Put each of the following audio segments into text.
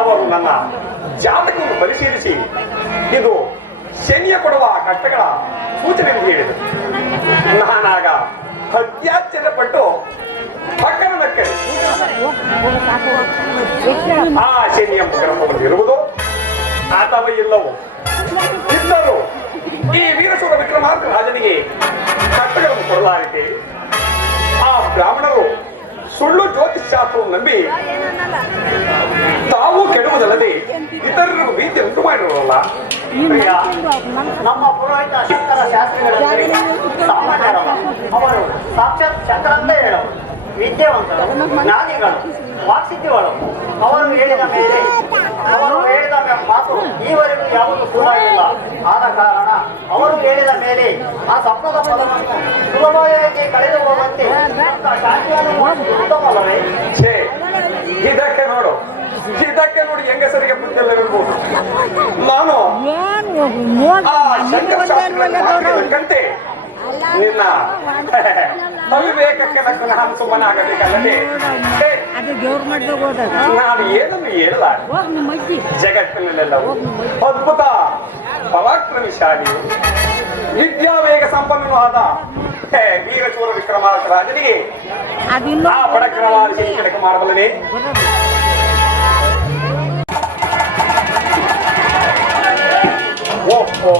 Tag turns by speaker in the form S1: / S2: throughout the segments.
S1: ಅವರು ನನ್ನ ಜಾತಕವನ್ನು ಪರಿಶೀಲಿಸಿ. ಇದು ಶನಿಯ ಕೊಡುವ ಕಷ್ಟಗಳ ಸೂಚನೆ ಹೇಳಿದರು ನಾನಾಗ ಅತ್ಯಾಶ್ಚರ್ಯಪಟ್ಟು ಪಕ್ಕನ ನಕ್ಕರೆ. ಆ ಶನಿಯ ಗ್ರಹವನ್ನು ಇರುವುದು ಅಥವಾ ಇಲ್ಲವೋ? ಇದ್ದರು ಈ ವೀರಶೂರ ವಿಕ್ರಮಾರ್ಕ ರಾಜನಿಗೆ ಕಟ್ಟಗಳನ್ನು ಕೊಡಲಾಗಿದೆ ಆ ಬ್ರಾಹ್ಮಣರು ಸುಳ್ಳು ಜ್ಯೋತಿಷ್ ಶಾಸ್ತ್ರವನ್ನು ನಂಬಿ ತಾವು ಕೆಡುವುದಲ್ಲದೆ ಇತರರಿಗೂ ಭೀತಿ ಉಂಟು ಮಾಡಿರೋಲ್ಲ
S2: ನಮ್ಮ ಪುರೋಹಿತ ಶಂಕರ ಶಾಸ್ತ್ರಿಗಳಲ್ಲಿ ಅವರು ಸಾಕ್ಷಾತ್ ಶಂಕರಂತ ಹೇಳೋರು. ವಿದ್ಯಾವಂತರು ಜ್ಞಾನಿಗಳು ವಾಕ್ಸಿದ್ಧಿಗಳು. ಅವರು ಹೇಳಿದ ಮೇಲೆ ಅವರು ಹೇಳಿದ ಮಾತು ಈವರೆಗೂ ಯಾವುದು ಕೂಡ ಇಲ್ಲ. ಆದ ಕಾರಣ ಅವರು ಹೇಳಿದ ಮೇಲೆ ಆ ಸ್ವಪ್ನದ ಪದವನ್ನು ಸುಲಭವಾಗಿ ಕಳೆದು ಹೋಗುವಂತೆ
S1: ಛೇ ಇದಕ್ಕೆ ನೋಡು. ಇದಕ್ಕೆ ನೋಡಿ ಹೆಂಗಸರಿಗೆ ನಾನು ಶಂಕರ ಶಾಸ್ತ್ರಿಗಳ ಮಾತಿಗೆ ಕಂತೆ. ನಿನ್ನ ಅವಿವೇಕಕ್ಕೆ ತಕ್ಕ ನಾನು ಸುಮ್ಮನಾಗಬೇಕಲ್ಲದೆ ಛೇ,
S3: ಅದು ದೇವ್ರ ಮಟ್ಟದಾಗ ಹೋದಾಗ
S1: ನಾನು ಏನನ್ನು
S3: ಅಜ್ಜಿ
S1: ಜಗತ್ತಿನಲ್ಲೆಲ್ಲವೂ. ಅದ್ಭುತ ಪರಾಕ್ರಮಿಶಾಲಿ ವಿದ್ಯಾವೇಗ ಸಂಪನ್ನವಾದ ವೀರಚೂರ ವಿಕ್ರಮಾರ್ಕ ರಾಜನಿಗೆ ಆ ಬಡಕ್ರವಾದ ಕೆಳಕ ಮಾಡಬಲ್ಲನೆ ಓಹೋ.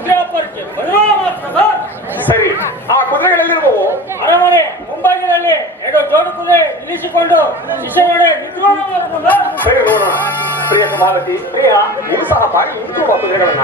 S4: ಅಂತೆ ಸೂರ್ಯಾಪರಕ್ಕೆ ಬರುವ ಮಾತ್ರದ
S1: ಸರಿ ಆ ಕುದುರೆಗಳೆಲ್ಲಿರುವವು?
S4: ಅರಮನೆ ಮುಂಬೈನಲ್ಲಿ ಎರಡು ಜೋಡು ಕುದುರೆ ನಿಲ್ಲಿಸಿಕೊಂಡು ಶಿಷ್ಯನಡೆ ನಿಗ್ರಹ ಮಾತ್ರದ
S1: ಸರಿ ನೋಡೋಣ. ಪ್ರಿಯ ಸಮಾಧಿ
S2: ಪ್ರಿಯ
S1: ನೀವು ಸಹ ಬಾಗಿ ನಿಂತಿರುವ ಕುದುರೆಗಳನ್ನ.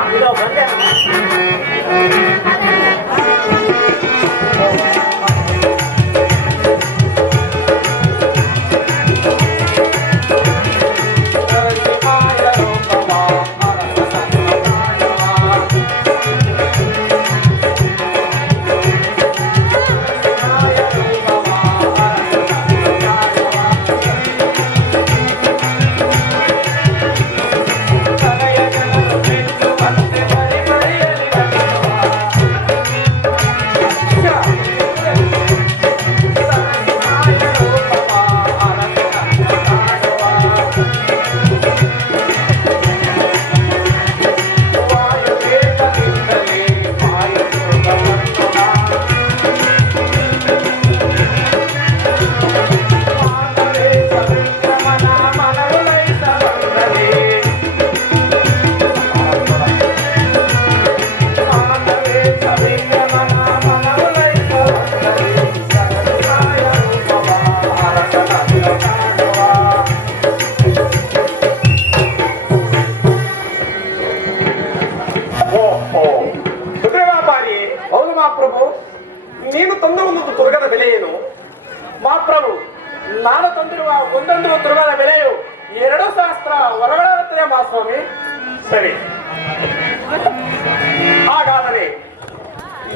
S1: ನೀನು ತಂದ ಒಂದು ದುರ್ಗದ ಬೆಲೆ ಏನು
S5: ನಾನು ತಂದಿರುವ ಒಂದೊಂದು ದುರ್ಗದ ಬೆಲೆಯು ಎರಡು ಸಹಸ್ರ ವರಗಳಾಗುತ್ತದೆ ಮಹಾಸ್ವಾಮಿ
S1: ಸರಿ. ಹಾಗಾದರೆ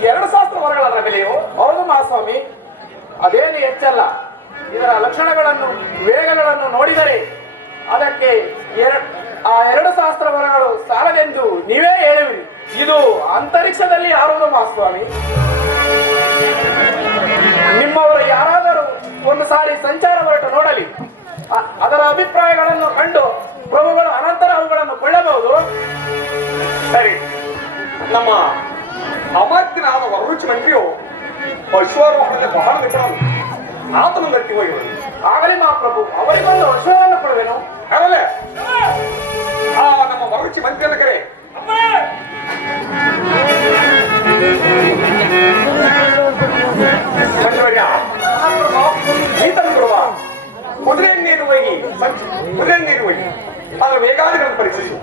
S1: ಎರಡು ಶಾಸ್ತ್ರ ವರಗಳ ಬೆಲೆಯು
S5: ಹೌದು ಮಹಾಸ್ವಾಮಿ ಅದೇನು ಹೆಚ್ಚಲ್ಲ. ಇದರ ಲಕ್ಷಣಗಳನ್ನು ವೇಗಗಳನ್ನು ನೋಡಿದರೆ ಅದಕ್ಕೆ ಆ ಎರಡು ಸಹಸ್ರ ವರಗಳು ಸಾಲದೆಂದು ನೀವೇ ಹೇಳುವಿರಿ. ಇದು ಅಂತರಿಕ್ಷದಲ್ಲಿ ಹಾರುವುದು ಮಹಾಸ್ವಾಮಿ ನಿಮ್ಮವರು ಯಾರಾದರೂ ಒಂದು ಸಾರಿ ಸಂಚಾರ ಹೊರಟು ನೋಡಲಿ. ಅದರ ಅಭಿಪ್ರಾಯಗಳನ್ನು ಕಂಡು ಪ್ರಭುಗಳು ಅನಂತರ ಅವುಗಳನ್ನು ಕೊಳ್ಳಬಹುದು.
S1: ಸರಿ. ನಮ್ಮ ಅಮಾತ್ಯನಾದ ವರರುಚಿ ಮಂತ್ರಿಯು ಅಶ್ವಾರೋಹಣದಲ್ಲಿ ಬಹಳ ನಿಪುಣನು ಆತನು ಗಟ್ಟಿ ಹೋಗಿ
S5: ಆಗಲಿ ಮಹಾಪ್ರಭು, ಅವರಿಗೊಂದು ಅಶ್ವವನ್ನು ಕೊಡುವೆನು.
S1: ಆಗಲೇ. ಆ, ನಮ್ಮ ವರುಚಿ ಮಂತ್ರಿಯನ್ನು ಕರೆ. ಕುದುರೆ ನೀರು ಹೋಗಿ ಕುದುರೆ ನೀರು ಹೋಗಿ ಅದರ ವೇಗಾದಿಗಳನ್ನು ಪರೀಕ್ಷಿಸಿ.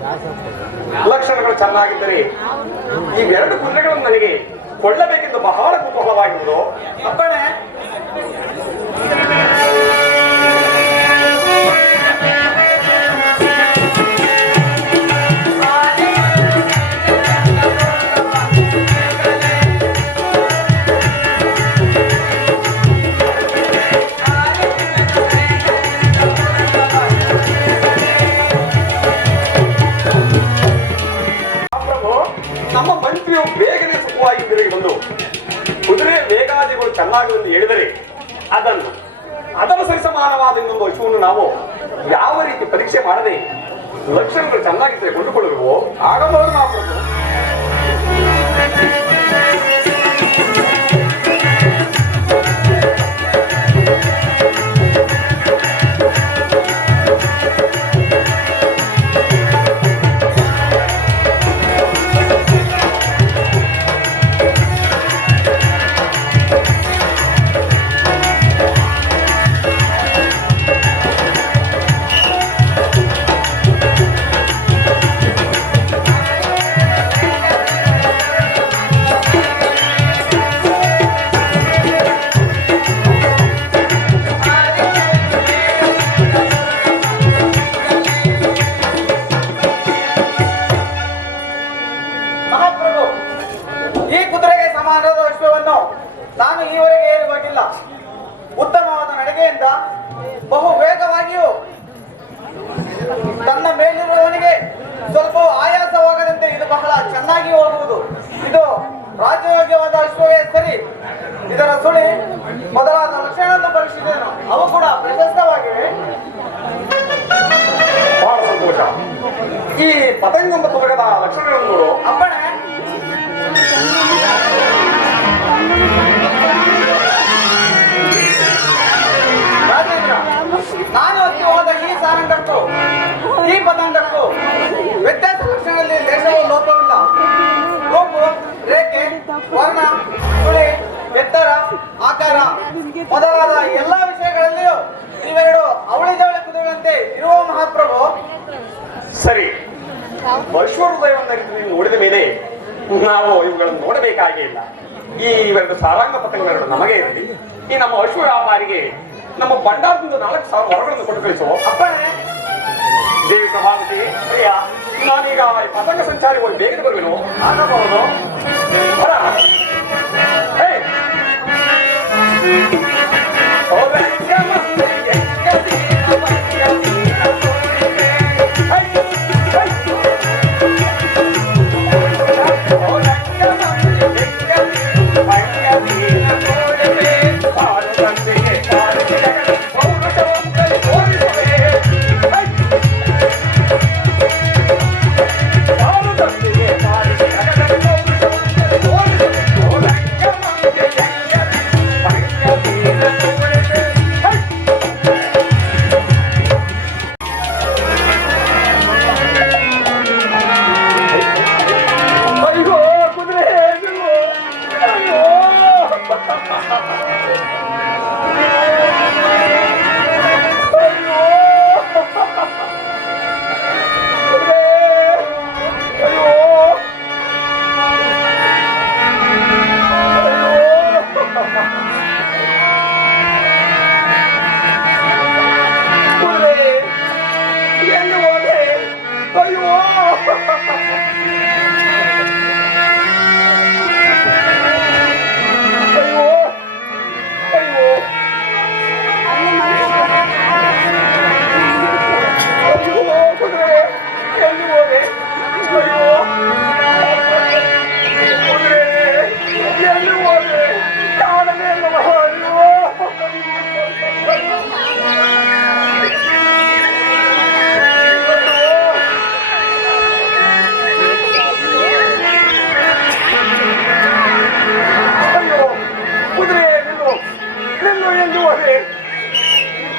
S1: ಲಕ್ಷಣಗಳು ಚೆನ್ನಾಗಿದ್ದರೆ ಇವೆರಡು ಕುದುರೆಗಳನ್ನು ನನಗೆ ಕೊಳ್ಳಬೇಕೆಂದು ಬಹಳ ಕುತೂಹಲವಾಗಿದ್ದು
S5: ಅಪ್ಪಣೆ
S6: Thank you. ಮೊದಲಾದ ಎಲ್ಲಾ ವಿಷಯಗಳಲ್ಲಿಯೂ ಇವೆರಡು ಅವಳಿ ಜವಳಿ ಕುದುರೆಗಳಂತೆ ಇರುವ ಮಹಾಪ್ರಭು.
S1: ಸರಿ ವೈಶ್ವಹೃದಯವನ್ನು ನೀವು ನೋಡಿದ ಮೇಲೆ ನಾವು ಇವುಗಳನ್ನು ನೋಡಬೇಕಾಗಿ ಇಲ್ಲ. ಈ ಇವೆರಡು ಸಾರಾಂಗ ಪತ್ರಗಳೆರಡು ನಮಗೆ ಇರಲಿ. ಈ ನಮ್ಮ ಅಶು ವ್ಯಾಪಾರಿಗೆ ನಮ್ಮ ಬಂಡಾರದಿಂದ ನಾಲ್ಕು ಸಾವಿರ ಹೊರಗಳನ್ನು ಕೊಟ್ಟು ಕಳಿಸುವ
S6: ಅಪ್ಪಣೆ.
S1: ದೇವಿ ಪ್ರಭಾವತಿ ಪ್ರಿಯ, ನಾನೀಗ ಪತಂಗ ಸಂಚಾರಿ ಹೋಗಿ ಬೇಗ ಬರುವೆನು. ಆಗಬಹುದು. ಹೊರ ¡Hombre!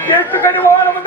S1: Get to anyone? On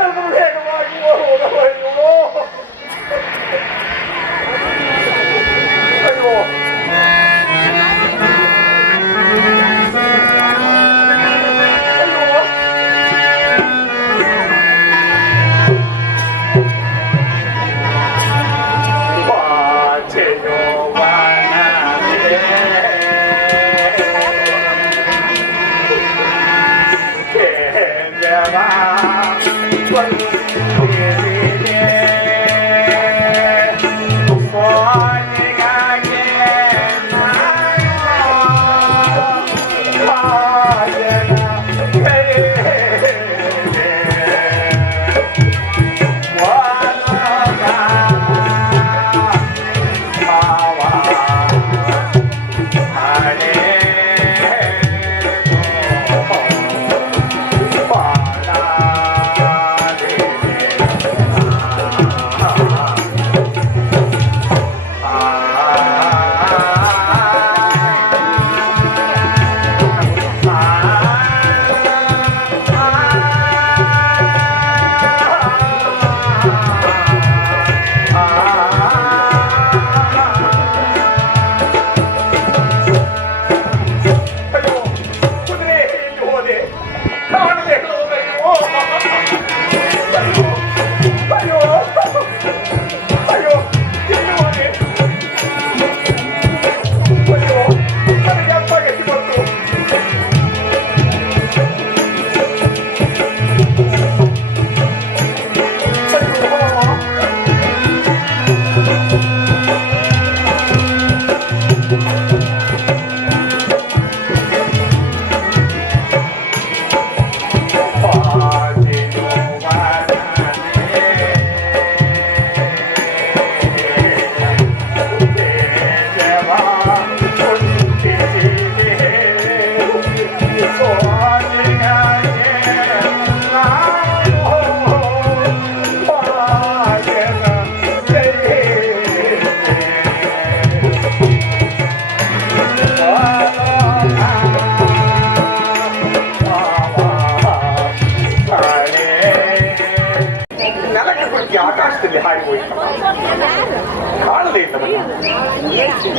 S1: ಆಳದೇ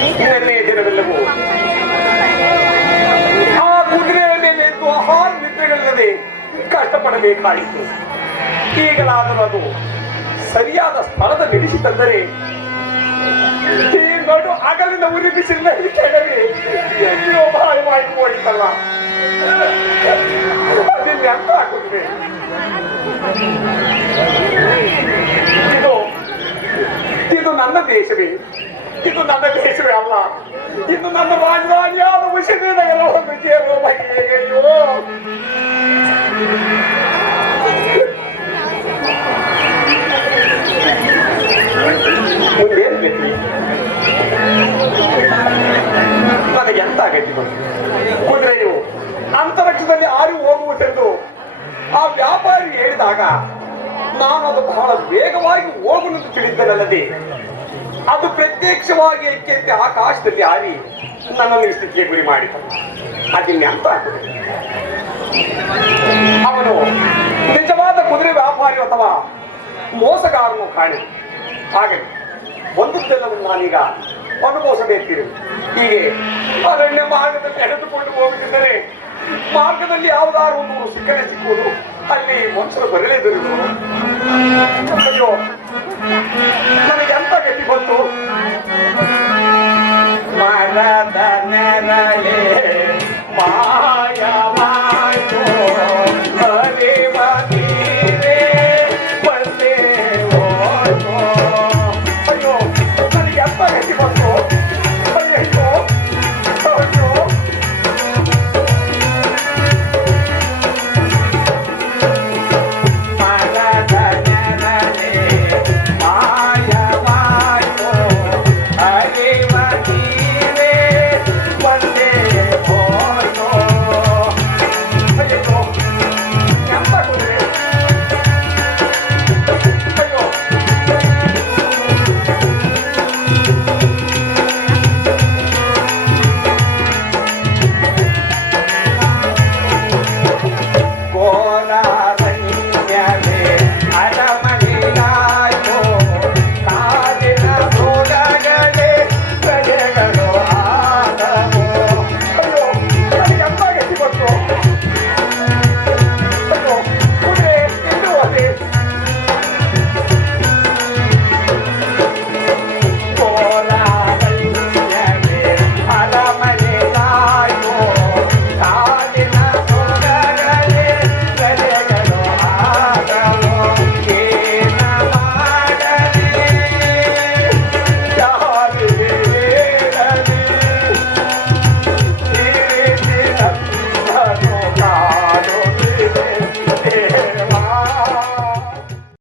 S1: ಇನ್ನೆರಡನೆಯ ದಿನವೆಲ್ಲವೂ ಆ ಕುದುರೆಯ ಮೇಲೆ ಇದ್ದು ಆಹಾರ ನಿದ್ರೆಗಳಿಲ್ಲದೆ ಕಷ್ಟಪಡಬೇಕಾಯಿತು. ಈಗಲಾದರೂ ಅದು ಸರಿಯಾದ ಸ್ಥಳದ ನಡೆಸಿ ತಂದರೆ ಈ ನಡು ಅಗಲಿನ ಉರಿ ಬಿಸಿಲಿನ ಕೆಳಗೆ ಎಲ್ಲಿಯೋ ಭಾರವಾಗಿ ಓಡಿತಲ್ಲ ಅದಿಲ್ಲಿ ಅಂತ ಹಾಕುತ್ತೆ ಇದು ನನ್ನ ದೇಶವೇ. ಇದು ನನ್ನ ದೇಶವೇ ಅಲ್ಲ. ಇದು ನನ್ನ ರಾಜಧಾನಿಯಾದ ವಿಷಯದಿಂದ ಒಂದು ಕೇಳುವ ಬಗ್ಗೆ ನನಗೆ ಎಂತ ಆಗೈತಿ ಅಂತರಿಕ್ಷದಲ್ಲಿ ಆರಿ ಹೋಗುವುದೆಂದು ಆ ವ್ಯಾಪಾರಿ ಹೇಳಿದಾಗ, ನಾನು ಅದು ಬಹಳ ವೇಗವಾಗಿ ಹೋಗುವುದು ತಿಳಿದ್ದನಲ್ಲದೆ ಪ್ರತ್ಯಕ್ಷವಾಗಿ ಎಚ್ಚೆತ್ತಿ ಆಕಾಶದಲ್ಲಿ ಹಾರಿ ನನ್ನನ್ನು ಈ ಸ್ಥಿತಿಗೆ ಗುರಿ ಮಾಡಿದ ಅದಿನ್ನೆಂತ ಅವನು ನಿಜವಾದ ಕುದುರೆ ವ್ಯಾಪಾರಿ ಅಥವಾ ಮೋಸಗಾರನು ಕಾಣಿ. ಹಾಗೆ ಒಂದದ್ದೆಲ್ಲವನ್ನು ನಾನೀಗ ಅನುಭವಿಸಬೇಕಿರು ಹೀಗೆ ಅರಣ್ಯ ಮಾರ್ಗದಲ್ಲಿ ನಡೆದುಕೊಂಡು ಹೋಗುತ್ತಿದ್ದರೆ ಮಾರ್ಗದಲ್ಲಿ ಯಾವುದಾದ್ರು ಒಂದು ಸಿಕ್ಕನೆ ಸಿಕ್ಕುವುದು ಅಲ್ಲಿ ಮನುಷ್ಯರು ಬರಲೇದಿರುವುದು ಅಯ್ಯೋ, ನನಗೆ ಎಂತ ಗತಿ ಬಂತು ಮರದ ನೆರಳೇ